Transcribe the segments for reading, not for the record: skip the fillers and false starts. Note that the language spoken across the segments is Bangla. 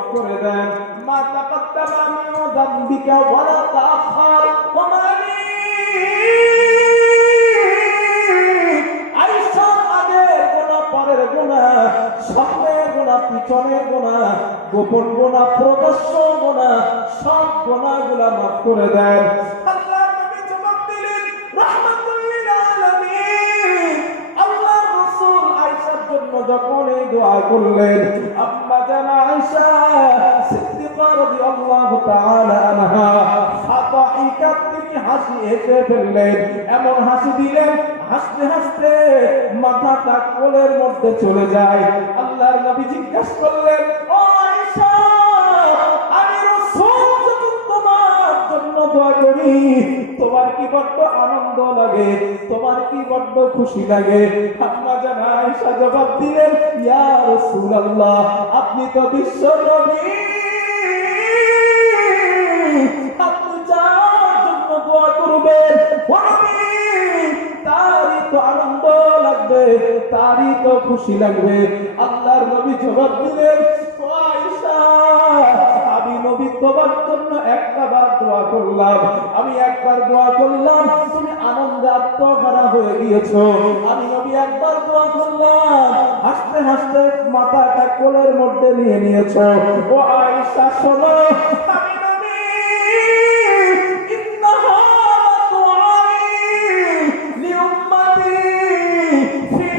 মাফ করে দেন। মা তাকাদ্দামা মিন যামবিকা ওয়া লা তাআখার ওয়া মা আইসার আগের গুনাহ, পরের গুনাহ, সামনের গুনাহ, পিছনের গুনাহ, গোপন গুনাহ, প্রকাশ্য গুনাহ, সব গুনাহগুলো মাফ করে দেন। আল্লাহ নবী জবাব দিলেন, রাহমাতুল লিল আলামিন। আল্লাহর রাসূল আয়েশার জন্য যখন এই দোয়া করলেন, আম্মা জানা আয়েশা সিদ্দিকা রাদিয়াল্লাহু তাআলা আনহা ফাতাহিকাত, তিনি হাসি হেসে ফেললেন, এমন হাসি দিলেন হাসতে হাসতে মাথাটা কোলের মধ্যে চলে যায়। আল্লাহর নবী জিজ্ঞাসা করলেন, ও আয়েশা, আমি রাসূল যখন তোমার জন্য দোয়া করি, তোমার কি বড্ড আনন্দ লাগে, তোমার কি বড্ড খুশি লাগে? আম্মা জান আয়েশা জবাব দিলেন, ইয়া রাসূলুল্লাহ, আপনি তো বিশ্ব নবী, আপনি যার জন্য দোয়া করবেন তারই তো আনন্দ লাগবে, তারই তো খুশি লাগবে। আল্লাহর নবী জবাব দিলেন, ও আয়েশা, আমি নবী তোমার জন্য একবার দোয়া করলাম, আমি একবার দোয়া করলাম, তুমি আনন্দে আত্মহারা হয়ে গিয়েছো। আমি নবী একবার দোয়া করলাম, হাসতে হাসতে মাথাটা কোলের মধ্যে নিয়ে নিয়েছো। ও আয়েশা শোনো, আমি নবী ইন্নাহা দুআই লিউম্মতি ফি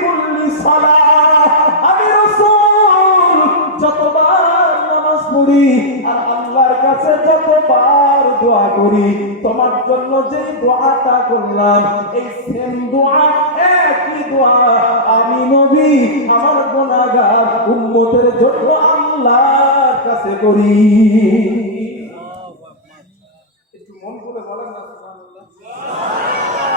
কুল্লি সালাহ, আমি রাসূল যতবার নামাজ পড়ি আর আল্লাহর কাছে যতবার দোয়া করি, তোমার জন্য যে দোয়াটা করলাম, এই সেম দোয়া, একই দোয়া আমি নবী আমার গুনাহগার উম্মতের জন্য আল্লাহর কাছে করি। একটু মন করে বলেন না সুবহানাল্লাহ।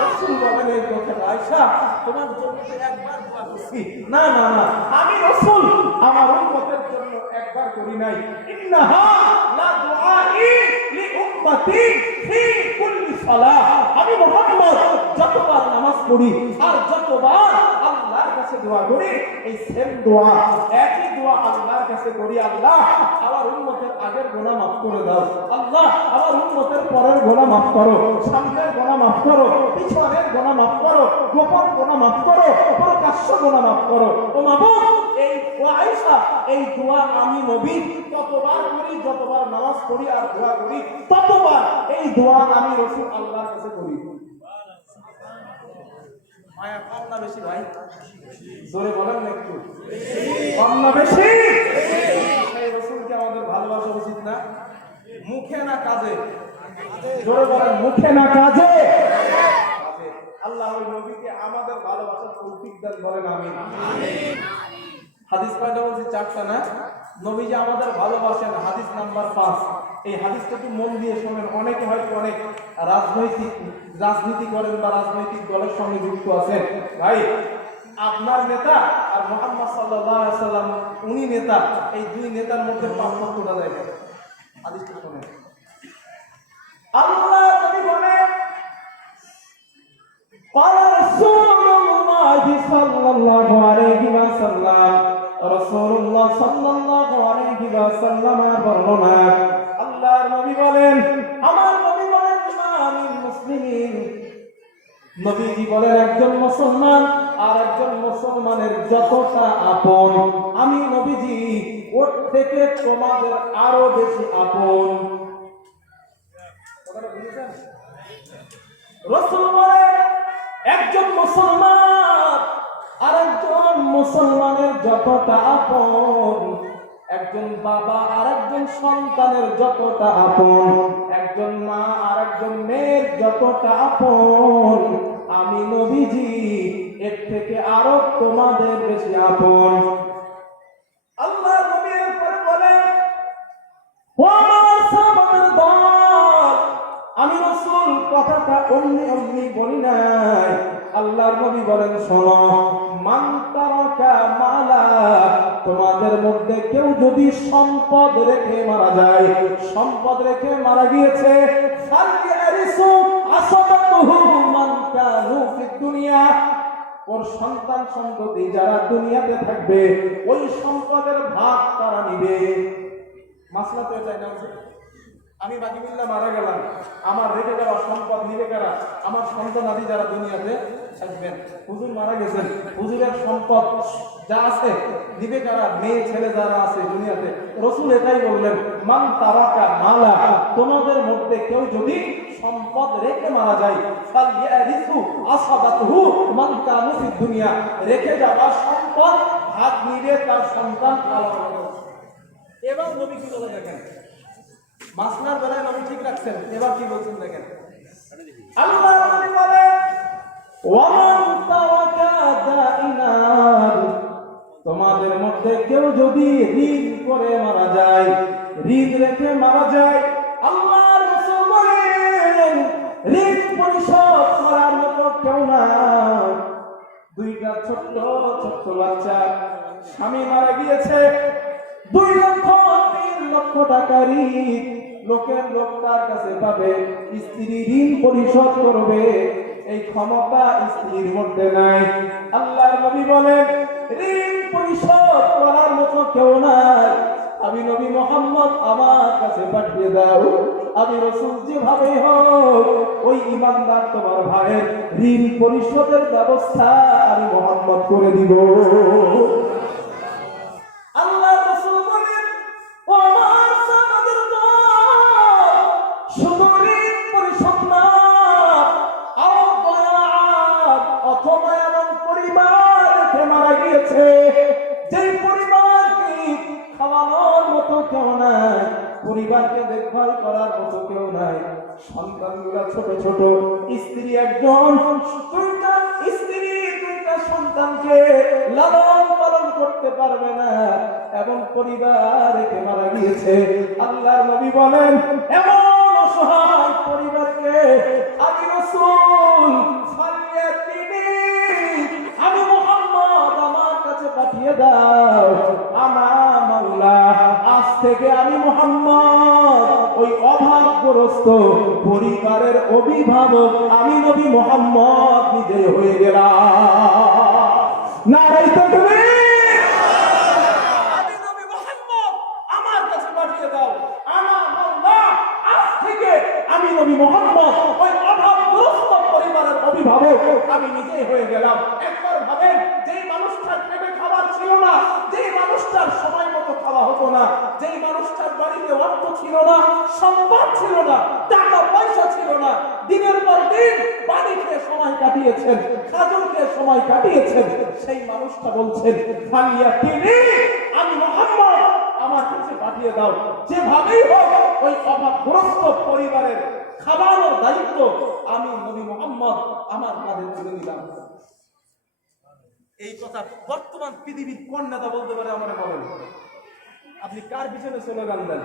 রাসূল বলেন এই কথা, আয়েশা তোমার জন্য একবার দোয়া করছি, না না না, আমি রাসূল আমার উম্মতের জন্য একবার করি নাই। ইন্নাহা লা দুআই লি উম্মতি ফি কুল্লি সালাহ, আমি মুহাম্মদ যতবার নামাজ পড়ি আর যতবার আল্লাহর কাছে দোয়া করি, এই সেম দোয়া, একই দোয়া আল্লাহর কাছে করি, আল্লাহ আমার উম্মতের আগের গুনাহ মাফ করে দাও, আল্লাহ আমার উম্মতের পরের গুনাহ মাফ করো, সামনের গুনাহ মাফ করো, পিছনের গুনাহ মাফ করো, গোপন গুনাহ মাফ করো, প্রকাশ্য গুনাহ মাফ করো। ও মাবুদ, এই আয়েশা এই দোয়া আমি নবী ততবার করি, যতবার নামাজ পড়ি আর দোয়া করি, ততবার এই দোয়া আমি রাসূল আল্লাহর কাছে করি। মায়া কম না বেশি ভাই? জোরে বলেন না একটু, কম না বেশি? এই রাসূলকে আমাদের ভালোবাসা উচিত না? মুখে না কাজে? জোরে বলেন, মুখে না কাজে? আল্লাহ ওই নবীকে আমাদের ভালোবাসার তৌফিক দান করেন, আমিন। হাদিস কয়টা বলছি? 4টা না? নবীজি আমাদের ভালোবাসেন, হাদিস নাম্বার 5। এই হাদিসটা একটু মন দিয়ে শোনেন। অনেকে হয়তো অনেক রাজনীতি করেন বা রাজনৈতিক দলের সঙ্গে যুক্ত আছেন। ভাই, আপনার নেতা আর মুহাম্মদ সাল্লাল্লাহু আলাইহি ওয়াসাল্লাম উনি নেতা, এই দুই নেতার মধ্যে পার্থক্যটা দেখেন। হাদিসটা শোনেন। আল্লাহ নবী বলেন, قال رسول الله صلى الله عليه وسلم, রাসূলুল্লাহ সাল্লাল্লাহু আলাইহি ওয়াসাল্লামের বর্ণনা। আল্লাহর নবী বলেন, আমার নবী বলেন, মামিন মুসলিমিন, নবীজি বলেন, একজন মুসলমান আর একজন মুসলমানের যতটা আপন, আমি নবীজি ওর থেকে তোমাদের আরো বেশি আপন। কথাটা বুঝেছেন? রাসূল বলেন, একজন মুসলমান আর একজন মুসলমানের যতটা আপন, একজন বাবা আর একজন সন্তানের যতটা আপন, একজন মা আর একজন মেয়ের যতটা আপন, আমি নবীজি এর থেকে আরো তোমাদের বেশি আপন। আল্লাহ নবী এরপরে বলেন, ও আমার সাহাবাদের দল, আমি রাসূল কথাটা অমনি বলি নাই। আল্লাহর নবী বলেন, শোনো, মান তারাকা মালা, তোমাদের মধ্যে কেউ যদি সম্পদ রেখে মারা যায়, সম্পদ রেখে মারা গিয়েছে, ফালইয়ারিসু আসাবাতুহু মান কানু ফিদ দুনিয়া, ওর সন্তান সন্ততি যারা দুনিয়াতে থাকবে ওই সম্পদের ভাগ তারা নিবে। মাসলা তো চাই না, আমি বাকিবিল্লাহ মারা গেলাম, আমার রেখে যাওয়া সম্পদ নিবে কারা? আমার সন্তান আদি যারা দুনিয়াতে থাকবেন। হুজুর মারা গেছেন, হুজুরের সম্পদ যা আছে নিবে কারা? মেয়ে ছেলে যারা আছে দুনিয়াতে। রাসূল এটাই বললেন, মান তারাকা মালা, তোমাদের মধ্যে কেউ যদি সম্পদ রেখে মারা যায়, ফালইয়ারিসু আসাবাতুহু মান কানু ফিদ দুনিয়া, রেখে যাওয়া সম্পদ ভাগ নিবে তার সন্তান। এবার নবী কি বলে দেখেন, মাসলার বেলায় নবী ঠিক রাখছেন, এবার কি বলছেন দেখেন। আল্লাহ নবী বলে, ওয়ামান তাওয়াকা দাইনার, তোমাদের মধ্যে কেউ যদি ঋণ করে মারা যায়, ঋণ রেখে মারা যায়, আল্লাহ রাসূল বলেন ঋণ পরিশোধ করার মতো কেউ নাই। দুইটা ছোট্ট ছোট্ট বাচ্চা, স্বামী মারা গিয়েছে, 2 লক্ষ 3 লক্ষ টাকা ঋণ, লোকের লোক তার কাছে পাবে, স্ত্রী ঋণ পরিশোধ করবে, এই ক্ষমতা স্ত্রীর মধ্যে নাই। আল্লাহর নবী বলেন ঋণ পরিশোধ করার মতো কেউ নাই, আমি নবী মুহাম্মদ আমার কাছে পাঠিয়ে দাও, আমি রাসূল যেভাবে হোক ওই ইমানদার তোমার ভাইয়ের ঋণ পরিশোধের ব্যবস্থা আমি মুহাম্মদ করে দিব। আল্লাহ রাসূল বলেন, ও আমার সাহাবাদের দল, শুধু ঋণ পরিশোধ না, অথবা এমন পরিবার রেখে মারা গিয়েছে যে পরিবারকে খাওয়ানোর মতো কেউ নাই, পরিবারকে দেখভাল করার মতো কেউ নাই, সন্তানগুলা ছোট ছোট, স্ত্রী একজন, 2টা স্ত্রী 2টা সন্তানকে লালন পালন করতে পারবে না, এবং পরিবার রেখে মারা গিয়েছে। আল্লাহর নবী বলেন এমন অসহায় পরিবারকে আমি রাসূল আমি মুহাম্মদ আমার কাছে পাঠিয়ে দাও, আমার মাওলা আজ থেকে আমি মুহাম্মদ ওই অভাবগ্রস্ত পরিবারের অভিভাবক আমি নবী মুহাম্মদ নিজে হয়ে গেলাম। নারে তাকবীর, আমি নবী মুহাম্মদ আমার কাছে পাঠিয়ে দাও, আমার মাওলা আজ থেকে আমি নবী মুহাম্মদ ওই অভাবগ্রস্ত পরিবারের অভিভাবক আমি নিজেই হয়ে গেলাম। একবার ভাবেন, যেই মানুষটার পেটে খাবার ছিল না, যেই মানুষটার সময় মতো খাওয়া হতো না, যেই মানুষটার বাড়িতে অর্থ ছিল না, সম্পদ ছিল না, টাকা পয়সা ছিল না, দিনের পর দিন পানি খেয়ে সময় কাটিয়েছেন, খাজল খেয়ে সময় কাটিয়েছেন, সেই মানুষটা বলছেন ফালিয়াতিনি, আমি মুহাম্মদ আমার কাছে পাঠিয়ে দাও, যেভাবেই হোক ওই অভাবগ্রস্ত পরিবারের খাবারের দায়িত্ব আমি নবী মুহাম্মদ আমার কাঁধে তুলে নিলাম। এই কথা বর্তমান পৃথিবীর কোন নেতা বলতে পারে আমারে বলেন? আপনি কার পিছনে স্লোগান দেন?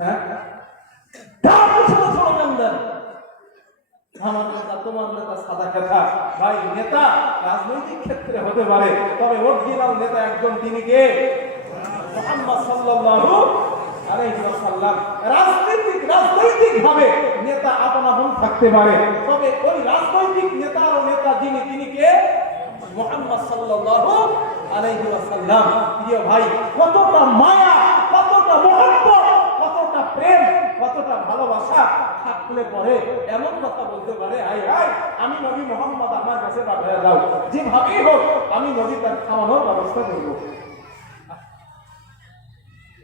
হ্যাঁ, কার পিছনে স্লোগান দেন? আমার নেতা, তোমার নেতা, সাদা কথা। ভাই, নেতা রাজনৈতিক ক্ষেত্রে হতে পারে, তবে অরিজিনাল নেতা একজন, তিনি কে? মুহাম্মদ সাল্লাল্লাহু আলাইহি ওয়াসাল্লাম। রাজনৈতিক ভাবে নেতা আপন আপন থাকতে পারে, তবে ওই রাজনৈতিক নেতার নেতা যিনি, তিনি কে? মুহাম্মদ সাল্লাল্লাহু আলাইহি ওয়াসাল্লাম। প্রিয় ভাই, কতটা মায়া, কতটা মহব্বত, কতটা প্রেম, কতটা ভালোবাসা থাকলে পরে এমন কথা বলতে পারে, হাই হাই আমি নবী মুহাম্মদ আমার কাছে পাঠিয়ে দাও, যেভাবেই হোক আমি নবী তার খাওয়ানোর ব্যবস্থা করব।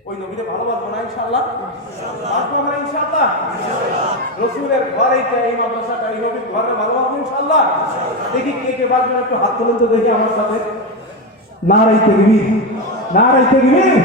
ওই নবীকে ভালোবাসবো না ইনশাআল্লাহ? বাসবো না ইনশাআল্লাহ? রাসূলের ঘরে এই মাদ্রাসাটা, এই নবীর ঘরে ভালোবাসবো ইনশাআল্লাহ? দেখি কে কে বাসবেন, একটু হাত তুলুন তো দেখি আমার সাথে। নারে তাকবীর, নারে তাকবীর।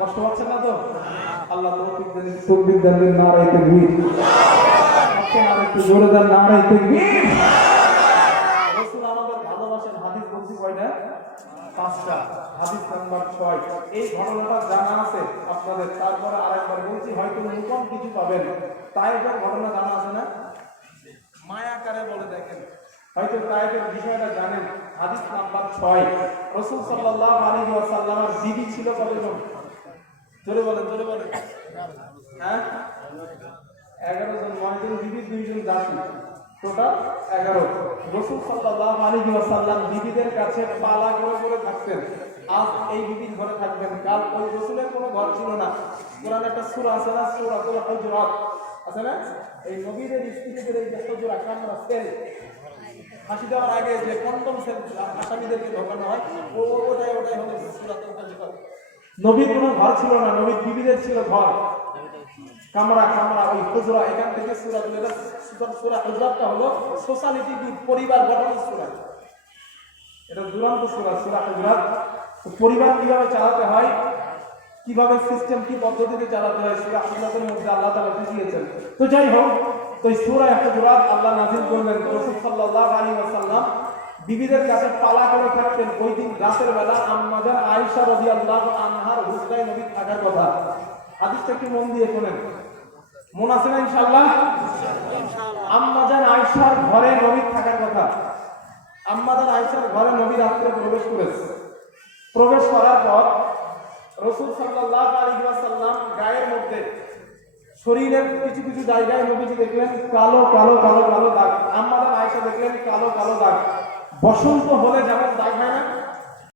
কষ্ট হচ্ছে না তো? আল্লাহ তৌফিক দেন, নারায়ে তাকবীর। আপনারা একটু জোরে দেন নারায়ে তাকবীর। রাসূল আমাদের ভালোবাসেন, হাদিস বলছি কয়টা? 5টা। হাদিস নাম্বার 6। এই ঘটনাটা জানা আছে আপনাদের, তারপরে আরেকবার বলছি, হয়তো নতুন কিছু পাবেন। তায়েফের ঘটনা জানা আছে না? মায়াকারে বলে দেখেন, হয়তো তায়েফের বিষয়টা জানেন। হাদিস নাম্বার 6। রাসূল সাল্লাল্লাহু আলাইহি ওয়াসাল্লামের বিবি ছিল কতজন? জোরে বলেন, জোরে বলেন। হ্যাঁ, 11 জন। 9 জন বিবি, 2 জন দাসী, টোটাল 11। রাসূল সাল্লাল্লাহু আলাইহি ওয়াসাল্লাম বিবিদের কাছে পালা করে করে থাকতেন। আজ এই বিবির ঘরে থাকবেন, কাল ওই রাসূলের কোনো ঘর ছিল না। কোরআনে একটা সূরা আছে না, সূরাতুল হুজুরাত আছে না? এই নবীদের স্ত্রীদের এই যে হুজুরা কামরা সেল, ফাঁসি দেওয়ার আগে যে কন্ডম সেল আসামিদেরকে ঢোকানো হয়, ওটাই হলো সূরাতুল হুজুরাত। নবীর কোনো ঘর ছিল না, নবীর বিবিদের ছিল ঘর, কামরা। ওই হুজরা, এখান থেকে সূরা হুজরাতটা হলো সোসাইটি, পরিবার গঠনের সূরা। এটা দুরন্ত সূরা হুজরাত। পরিবার কিভাবে চালাতে হয়, কিভাবে সিস্টেম, কি পদ্ধতিতে চালাতে হয়, সূরা হুজরাতের মধ্যে আল্লাহ তাআলা বুঝিয়েছেন। তো যাই হোক, তো এই সূরা হুজরাত আল্লাহ নাযিল করলেন। রাসূল সাল্লাল্লাহু আলাইহি ওয়াসাল্লাম বিবিদের কাছে পালা করে থাকতেন। ওই দিন রাতের বেলা আম্মা জান আয়েশা রাদিয়াল্লাহু আনহার হুজরায় নবী থাকার কথা। হাদিসটা কি মন দিয়ে শুনেন, মন আছে না ইনশাআল্লাহ? আম্মা জান আয়েশার ঘরে নবী থাকার কথা। আম্মা জান আয়েশার ঘরে নবী রাত্রে প্রবেশ করেছে। প্রবেশ করার পর রাসূল সাল্লাল্লাহু আলাইহি ওয়াসাল্লাম গায়ের মধ্যে, শরীরের কিছু কিছু জায়গায় নবীজি দেখলেন কালো কালো কালো কালো দাগ। আম্মা জান আয়েশা দেখলেন কালো কালো দাগ। বসন্ত হলে যেমন দাগ হয় না,